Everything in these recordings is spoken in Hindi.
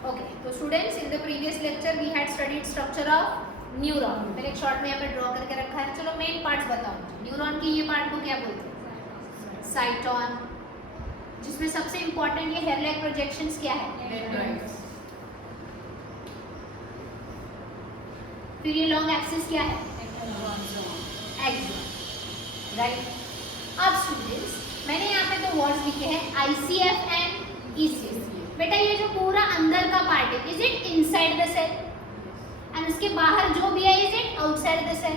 Okay, तो students in the previous lecture we had studied structure of neuron. मैंने एक शॉर्ट में यहाँ पे ड्रॉ करके रखा है। चलो मेन पार्ट्स बताओ। न्यूरॉन की ये पार्ट को क्या बोलते हैं? साइटोन, जिसमें सबसे इंपॉर्टेंट ये हेयर लाइक प्रोजेक्शंस क्या है? फिर ये लॉन्ग एक्सिस क्या है? Axon, right. अब स्टूडेंट्स मैंने यहाँ पे दो वर्ड्स लिखे हैं, ICF एंड ECF। बेटा ये जो पूरा अंदर का पार्ट है, is it inside the cell? And उसके बाहर जो भी है, is it outside the cell?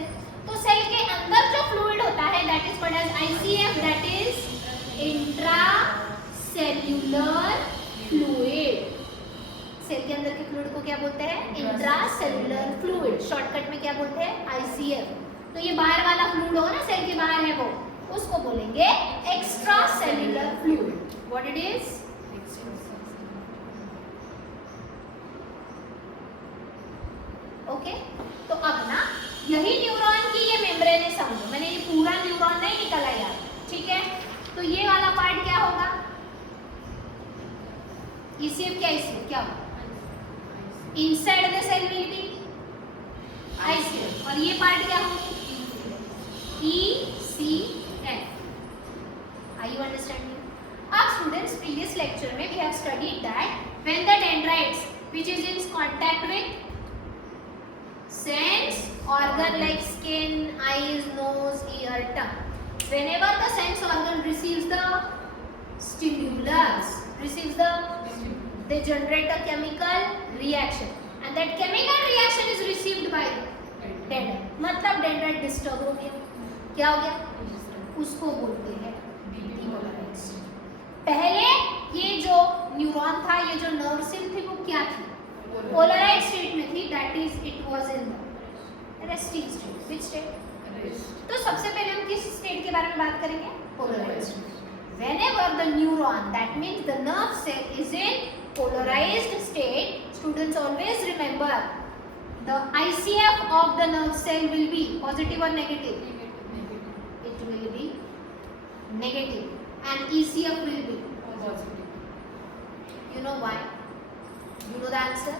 तो सेल के अंदर जो फ्लूइड होता है that is called as ICF, that is intra cellular fluid. Cell के अंदर के फ्लूइड को क्या बोलते हैं? Intra cellular fluid. शॉर्टकट में क्या बोलते हैं? ICF। तो ये बाहर वाला फ्लूइड होगा ना, सेल के बाहर है वो, उसको बोलेंगे extra cellular fluid. What it is? Okay, तो अब ना यही न्यूरॉन की ये मेम्ब्रेन है, समझो। मैंने ये पूरा न्यूरॉन नहीं निकाला यार, ठीक है? तो ये वाला पार्ट क्या होगा? ECF क्या होगा? Inside the cell will be ICF, और ये पार्ट क्या होगा? ECF। Are you understanding? अब स्टूडेंट्स प्रीवियस लेक्चर में we have studied that when the dendrites which is in contact with sense organ like skin, eyes, nose, ear, tongue. Whenever the sense organ receives the stimulus, they generate a chemical reaction, and that chemical reaction is received by dendrite. मतलब dendrite disturb हो गया, क्या हो गया? उसको बोलते हैं depolarized। पहले ये जो न्यूरॉन था, ये जो नर्व सेल थी, वो क्या थी? पोलराइज्ड स्टेट में थी, that is it was in the resting state. Which state? तो सबसे पहले हम किस स्टेट के बारे में बात करेंगे? Polarised. whenever the neuron, that means the nerve cell, is in polarized state, students always remember the ICF of the nerve cell will be positive or negative? It will be negative, and ECF will be positive. You know why? You know the answer?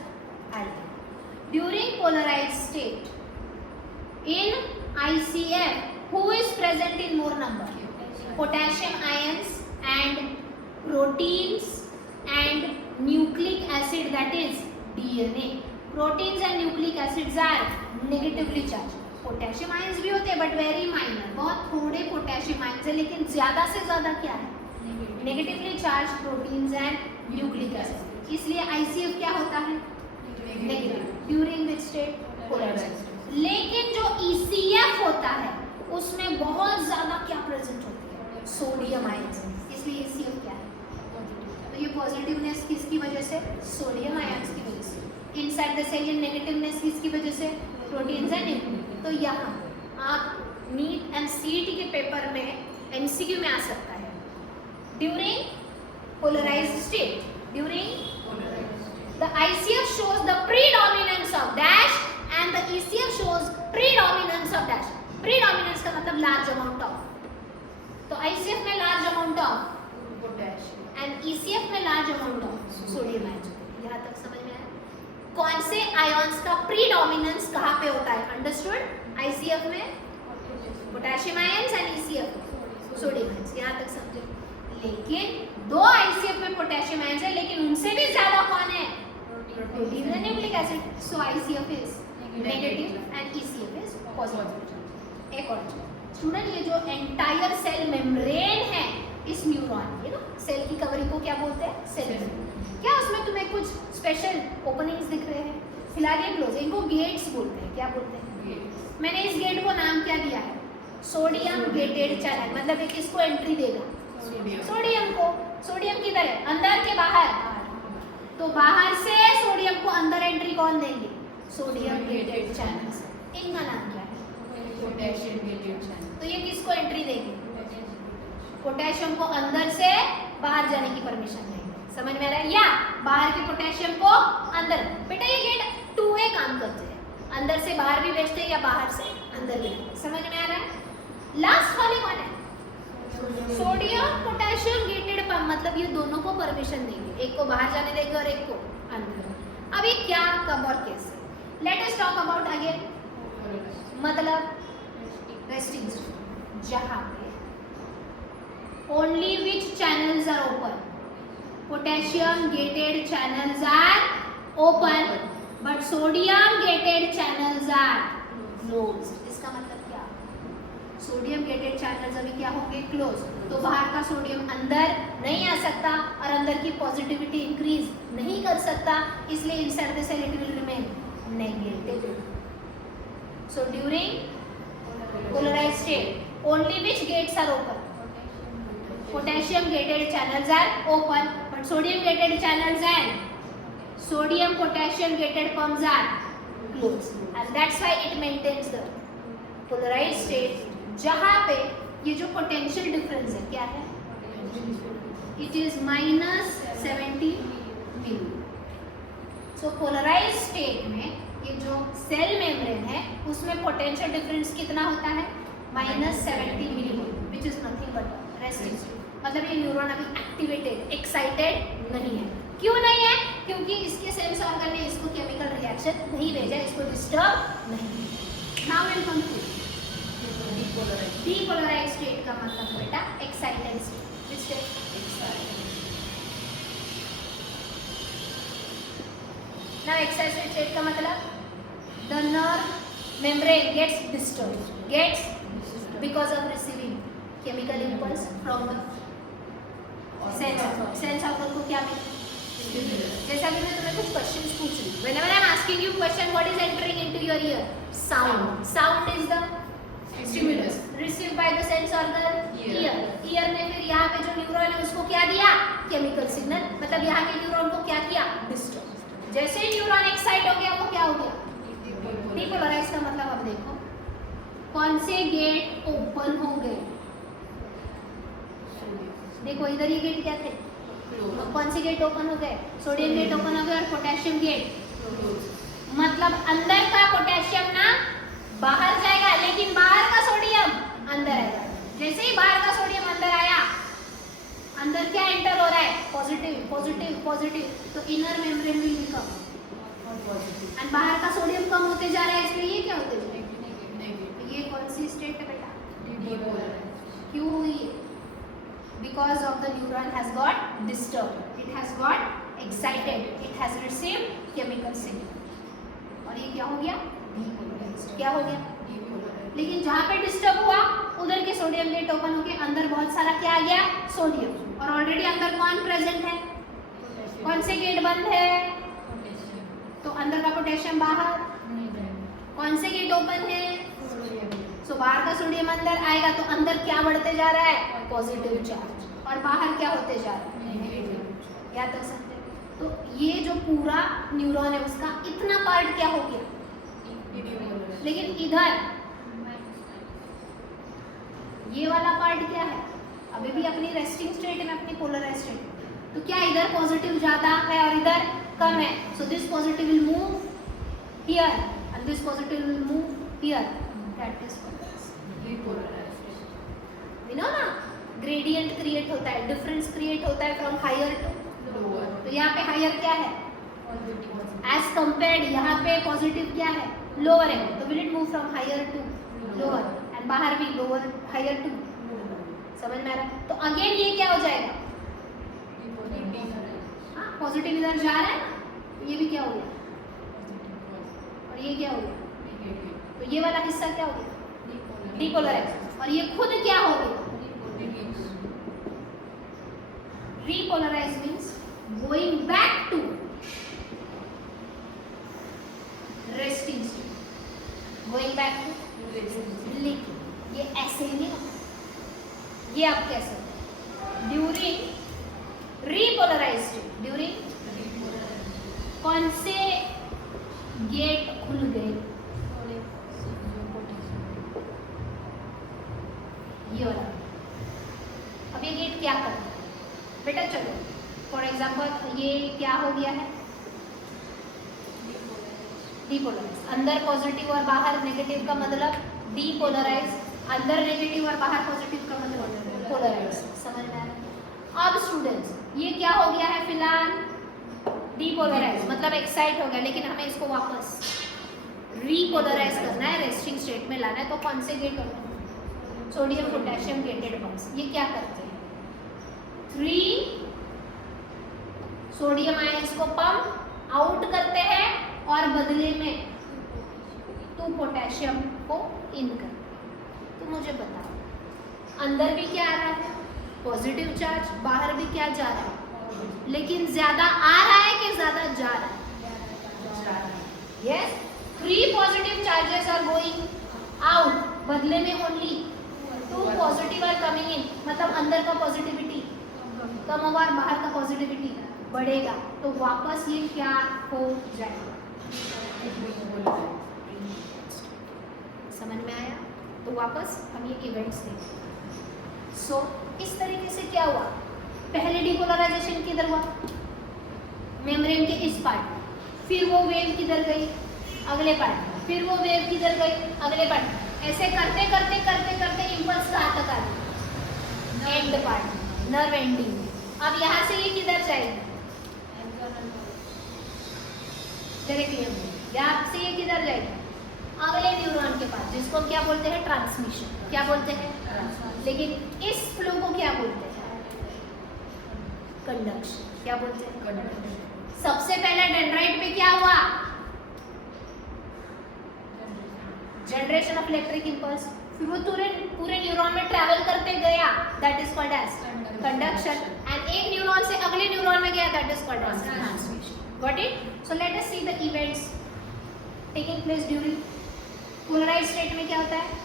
I'll tell you. During polarized state, in ICF, who is present in more number? Potassium ions and proteins and nucleic acid, that is DNA. Proteins and nucleic acids are negatively charged. Potassium ions भी होते हैं बट वेरी माइनर, बहुत थोड़े पोटेशियम आयंस है, लेकिन ज्यादा से ज्यादा क्या है? Negatively charge proteins and nucleic acid. इसलिए ICF क्या होता है? Negative. During which state? Polarized. लेकिन जो ECF होता है उसमें बहुत ज्यादा क्या प्रेजेंट होती है? Sodium ions. इसलिए ECF क्या है? तो ये पॉजिटिवनेस किसकी वजह से? सोडियम आयंस की वजह से। इनसाइड द सेल ये नेगेटिवनेस किसकी वजह से? Proteins and nucleic. तो यहाँ आप नीट एंड CET के पेपर में MCQ में आ सकता है, during polarized state, during the ICF shows the predominance of dash and the ECF shows predominance of dash. Predominance का मतलब large amount of, तो ICF में large amount of potassium and ECF में large amount of sodium ions। यहाँ तक समझ में आया? कौन से आयंस का predominance कहाँ पे होता है? Understood? ICF में potassium ions and ECF sodium ions। यहाँ तक समझे? लेकिन दो ICF में पोटेशियम आयंस है, लेकिन उनसे भी ज्यादा कौन है? Protein and nucleic acid. So ICF is negative and ECF is positive. एक और स्टूडेंट, ये जो एंटायर सेल मेम्ब्रेन है इस न्यूरॉन की, ना सेल की कवरिंग को क्या बोलते हैं? Cell membrane. क्या उसमें तुम्हें कुछ स्पेशल ओपनिंग्स दिख रहे हैं? फिलहाल ये क्लोज, इनको गेट्स बोलते हैं। क्या बोलते हैं? मैंने इस गेट को नाम क्या दिया है? Sodium gated channel. मतलब ये किसको एंट्री देगा? सोडियम को। सोडियम किधर है? अंदर के बाहर? तो बाहर से सोडियम को अंदर एंट्री कौन देंगे? Sodium gated channels. इनका नाम क्या है? Potassium gated channel. तो ये किसको एंट्री देंगे? पोटेशियम को अंदर से बाहर जाने की परमिशन देंगे। समझ में आ रहा है? या बाहर के पोटेशियम को अंदर। बेटा ये गेट 2 वे काम करते हैं, अंदर से बाहर भी भेजते हैं या बाहर से अंदर भी। समझ में आ रहा है? लास्ट वाले कौन है? सोडियम पोटेशियम गेटेड पंप, मतलब ये दोनों को परमिशन देंगे, एक को बाहर जाने देंगे और एक को अंदर। कब और कैसे. Let us talk about again, मतलब रेस्टिंग स्टेट, जहाँ पे only which channels are open, potassium gated channels are open but sodium gated channels are closed. इसका मतलब क्या, सोडियम गेटेड चैनल्स अभी क्या होंगे, क्लोज. तो बाहर का सोडियम अंदर नहीं आ सकता और अंदर की पॉजिटिविटी इंक्रीज नहीं कर सकता, इसलिए inside the cell it will remain negative. So during polarized state only which gates are open, potassium gated channels are open but sodium gated channels and sodium potassium gated pumps are closed, and that's why it maintains the polarized state. जहाँ पे ये जो potential difference है क्या है, it is -70 milli. so polarized state में ये जो सेल मेम्ब्रेन है उसमें potential difference कितना होता है, -70 मिली, which is nothing but resting state. मतलब ये न्यूरॉन अभी एक्टिवेटेड, एक्साइटेड नहीं है. क्यों नहीं है, क्योंकि इसके सेंस ऑर्गन ने इसको केमिकल रिएक्शन नहीं भेजा, इसको डिस्टर्ब नहीं. Now will come to depolarized state का मतलब बेटा excited state. Which state, now excited state का मतलब the nerve membrane gates disturb because of receiving chemical impulse from the sense organ को क्या मिले. जैसा कि मैं तुम्हें कुछ क्वेश्चंस पूछ रही हूँ, whenever I am asking you question, what is entering into your year, sound. Sound is the stimulus received by the sense organ year ने फिर यहाँ पे जो न्यूरॉन है उसको क्या दिया, केमिकल सिग्नल. मतलब यहाँ के न्यूरॉन को क्या किया, डिस्टर्ब. जैसे ही न्यूरॉन एक्साइट हो गया वो क्या हो गया, डीपोलराइज. का मतलब अब देखो कौन से गेट ओपन हो गए, देखो इधर ये गेट क्या थे, कौन से गेट ओपन हो गए, सोडियम गेट ओपन हो गए और पोटेशियम गेट. मतलब अंदर का पोटेशियम ना बाहर जाएगा लेकिन बाहर का सोडियम अंदर आएगा. जैसे ही बाहर का सोडियम अंदर आया, अंदर क्या एंटर हो रहा है, पॉजिटिव पॉजिटिव पॉजिटिव. तो inner membrane will become and बाहर का सोडियम कम होते जा रहा है, इसलिए ये क्या होते जा रहा है. ये कौन सी स्टेट है बेटा, क्यों हुई है, because of the neuron has got disturbed, it has got excited, it has received chemical signal. और ये क्या हो गया, depolarized. क्या हो गया, depolarized. लेकिन जहाँ पे डिस्टर्ब हुआ उधर के सोडियम गेट ओपन होके अंदर बहुत सारा क्या आ गया, सोडियम. और ऑलरेडी अंदर कौन प्रेजेंट है, कौन से गेट बंद है, तो अंदर का पोटेशियम बाहर. कौन से गेट ओपन है, सो बाहर का सोडियम अंदर आएगा तो अंदर क्या बढ़ते जा रहा है, पॉजिटिव चार्ज, और बाहर क्या होते जा रहा है, नेगेटिव. याद रख सकते हैं. तो ये जो पूरा न्यूरॉन है उसका इतना पार्ट क्या हो गया, लेकिन इधर ये वाला पार्ट क्या है, अभी भी अपनी रेस्टिंग स्टेट में, अपनी पोलराइज्ड स्टेट. तो क्या इधर पॉजिटिव ज्यादा है और इधर कम है, so this positive will move here and this positive will move here. That is you know ना, ग्रेडियंट क्रिएट होता है, डिफरेंस क्रिएट होता है फ्रॉम हायर टू लोअर. तो यहाँ पे हायर क्या है, एज कंपेयर्ड यहाँ पे पॉजिटिव क्या है, लोअर है. तो will it move from higher to lower and बाहर भी लोअर हायर टू. समझ में आ रहा है. तो अगेन ये क्या हो जाएगा, हाँ पॉजिटिव इधर जा रहा है ना, तो ये भी क्या हो गया, और ये क्या हो गया, तो ये वाला हिस्सा क्या हो गया, डीपोलराइज. और ये खुद क्या हो गया, repolarize means going back to resting state, going back to resting. लेकिन ये ऐसे नहीं होता, ये आप कैसे ड्यूरिंग repolarized state, ड्यूरिंग कौन से गेट खुल गए, ये वाला. अब ये गेट क्या करता है बेटा, चलो फॉर एग्जाम्पल ये क्या हो गया है, डीपोलराइज. अंदर पॉजिटिव और बाहर नेगेटिव का मतलब डीपोलराइज, अंदर नेगेटिव और बाहर पॉजिटिव का मतलब पोलराइज. समझ में आ रहा है. अब स्टूडेंट्स ये क्या हो गया है, फिलहाल डीपोलराइज मतलब एक्साइट हो गया, लेकिन हमें इसको वापस रीपोलराइज करना है, रेस्टिंग स्टेट में लाना है। तो कौन से गेट होंगे? Sodium potassium gated bonds. ये क्या करते हैं? 3 सोडियम आयंस को पंप आउट करते हैं और बदले में 2 पोटेशियम को इन करते हैं। तो मुझे बताओ, अंदर भी क्या आ रहा है? पॉजिटिव चार्ज, बाहर भी क्या जा रहा है? लेकिन ज्यादा आ रहा है कि ज्यादा जा रहा है? Yes, 3 positive charges are going out, बदले में only 2 positive are coming in. मतलब अंदर का पॉजिटिविटी कम होगा और बाहर का पॉजिटिविटी बढ़ेगा। तो वापस ये क्या हो जाएगा? समझ में आया? तो वापस हम ये इवेंट्स देखें। सो इस तरीके से क्या हुआ? पहले डिपोलराइजेशन किधर हुआ? मेम्ब्रेन के इस पार्ट में, फिर वो वेव किधर गई? अगले पार्ट में, फिर वो वेव किधर गई? अगले पार्ट में। ऐसे करते करते करते करते इम्पल्स कहाँ तक आ गई? And part, nerve ending. अब यहाँ से ये किधर जाएगी? डायरेक्टली यहाँ से ये किधर जाएगी? अगले न्यूरॉन के पास, जिसको हम क्या बोलते हैं? ट्रांसमिशन। क्या बोलते हैं? लेकिन इस फ्लो को क्या बोलते हैं? कंडक्शन। क्या बोलते हैं? कंडक्शन। सबसे पहले डेंड्राइट में क्या हुआ? Generation of electric impulse. फिर वो पूरे न्यूरॉन में ट्रैवल करते गया, that is called as conduction. And एक न्यूरॉन से अगले न्यूरॉन में गया, that is called as transmission. Got it? So let us see the events taking place during polarized state में। क्या होता है?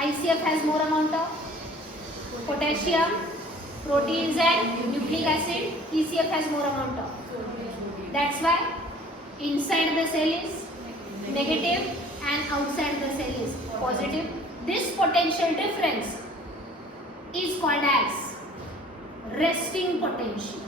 ICF has more amount of potassium, proteins and nucleic acid. ECF has more amount of. That's why inside the cell is negative and outside the cell is positive. This potential difference is called as resting potential.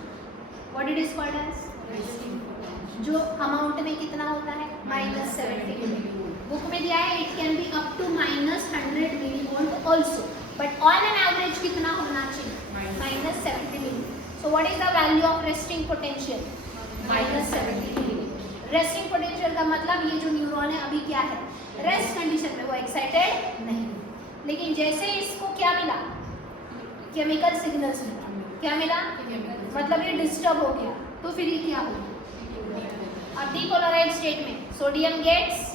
What it is called as? Resting potential. जो अमाउंट में कितना होता है? -70 बुक में दिया है। It can be up to -100 millivolt also, but on an average कितना होना चाहिए? -70 millivolt. So what is the value of resting potential? -70 millivolt. Resting potential का मतलब ये जो न्यूरॉन है अभी क्या है? रेस्ट कंडीशन में, वो एक्साइटेड नहीं। लेकिन जैसे इसको क्या मिला? केमिकल सिग्नल्स मिला। क्या मिला? मतलब ये डिस्टर्ब हो गया, तो फिर ये क्या होगा? अब डीपोलराइज्ड स्टेट में sodium gates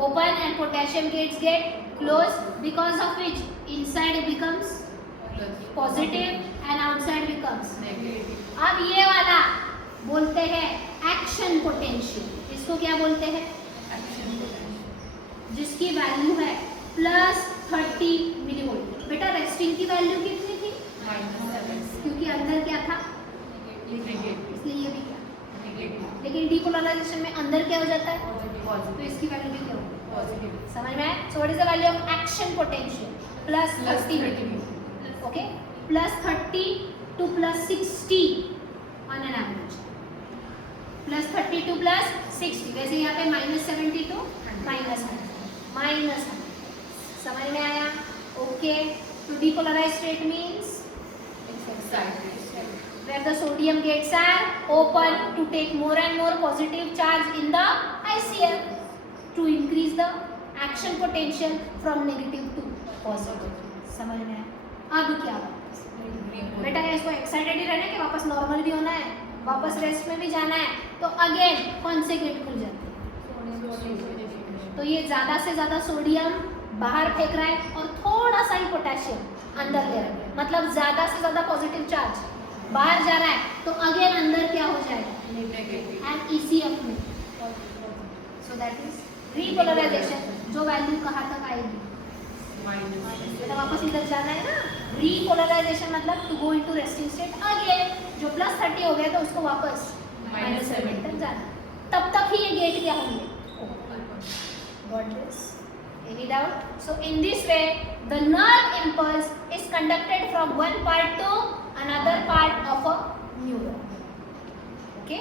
open and potassium gates get closed, because of which inside becomes positive and outside becomes negative. अब ये वाला बोलते हैं एक्शन पोटेंशियल। इसको क्या बोलते हैं? एक्शन पोटेंशियल, जिसकी वैल्यू है +30 मिलीवोल्ट। बेटा रेस्टिंग की वैल्यू कितनी थी? -7, क्योंकि अंदर क्या था? इसलिए ये भी क्या? लेकिन डीपोलराइजेशन में अंदर क्या हो जाता है? तो इसकी वैल्यू भी क्या होगी? पॉजिटिव। समझ में आया? सो what is the value of action potential? +30 okay, +30 to +60 on an average. +30 to +60, वैसे यहाँ पे -70 to -100। समझ में आया? ओके। तो depolarised state means where the sodium gates are open to take more and more positive charge in the ICF to increase the action potential from negative to positive. समझ में आया? अब क्या बेटा है? इसको एक्साइटेड ही रहना है कि वापस नॉर्मल भी होना है, वापस रेस्ट में भी जाना है। तो अगेन कौन से गेट खुल जाते हैं? तो ये ज्यादा से ज्यादा सोडियम बाहर फेंक रहा है और थोड़ा सा ही पोटेशियम अंदर ले रहा है। मतलब ज्यादा से ज्यादा पॉजिटिव चार्ज बाहर जा रहा है, तो अगेन अंदर क्या हो जाएगा? एंड ECF में। So that is repolarisation. जो वैल्यू कहाँ तक आएगी? मतलब वापस इधर जाना है ना। रीपोलराइजेशन मतलब to go into resting state again. जो +30 हो गया तो उसको वापस -70 तक जाना। तब तक ही ये गेट क्या होंगे? Got this? Any doubt? So in this way the nerve impulse is conducted from one part to another part of a neuron. Okay?